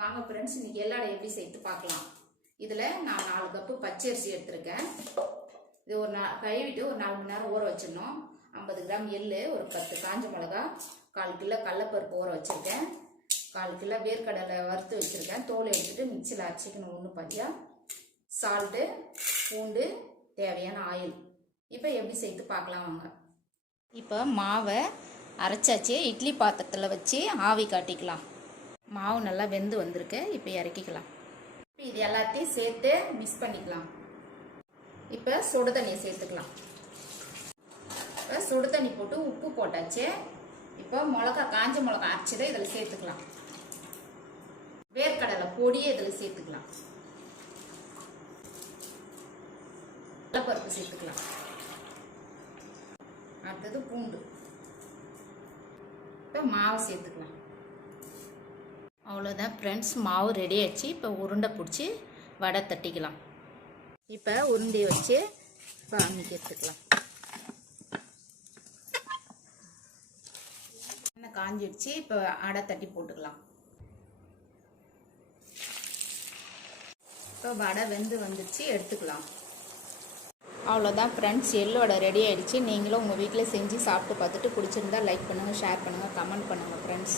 வாங்க ஃப்ரெண்ட்ஸ், இன்னைக்கு எல்லா எப்படி செய்து பார்க்கலாம். இதில் நான் 4 கப்பு பச்சரிசி எடுத்திருக்கேன். இது கழுவிட்டு ஒரு 4 மணி நேரம் ஊற வச்சிடணும். 50 கிராம் எள்ளு, ஒரு 10 காஞ்ச மிளகா, 1/4 கிலோ கடலைப்பருப்பு ஊற வச்சுருக்கேன், 1/4 கிலோ வேர்க்கடலை வறுத்து வச்சுருக்கேன். தோல் எடுத்துகிட்டு மிக்சியில் அரைச்சிக்கணும் ஒன்று பாதியாக. சால்ட்டு, பூண்டு, தேவையான ஆயில். இப்போ எப்படி செய்து பார்க்கலாம் வாங்க. இப்போ மாவை அரைச்சாச்சு. இட்லி பாத்திரத்தில் வச்சு ஆவி காட்டிக்கலாம். மாவு நல்லா வெந்து வந்திருக்கு. இப்போ இறக்கிக்கலாம். இப்போ இது எல்லாத்தையும் சேர்த்து மிக்ஸ் பண்ணிக்கலாம். இப்போ சுடு தண்ணியை சேர்த்துக்கலாம். இப்போ சுடு தண்ணி போட்டு உப்பு போட்டாச்சு. இப்போ காஞ்ச மிளகா அரைச்சதை இதில் சேர்த்துக்கலாம். வேர்க்கடலை பொடியை இதில் சேர்த்துக்கலாம். கடலைப்பருப்பு சேர்த்துக்கலாம். அடுத்தது பூண்டு. இப்போ மாவு சேர்த்துக்கலாம். அவ்வளோதான் ஃப்ரெண்ட்ஸ், மாவு ரெடி ஆச்சு. இப்போ உருண்டை பிடிச்சி வடை தட்டிக்கலாம். இப்போ உருண்டையை வச்சு பாமிக்கு எடுத்துக்கலாம். எண்ணெய் காஞ்சிடுச்சு. இப்போ அடை தட்டி போட்டுக்கலாம். இப்போ வடை வெந்து வந்துடுச்சு, எடுத்துக்கலாம். அவ்வளோதான் ஃப்ரெண்ட்ஸ், எள்ளோட ரெடி ஆகிடுச்சு. நீங்களும் உங்கள் வீட்டில் செஞ்சு சாப்பிட்டு பார்த்துட்டு பிடிச்சிருந்தா லைக் பண்ணுங்கள், ஷேர் பண்ணுங்கள், கமெண்ட் பண்ணுங்கள் ஃப்ரெண்ட்ஸ்.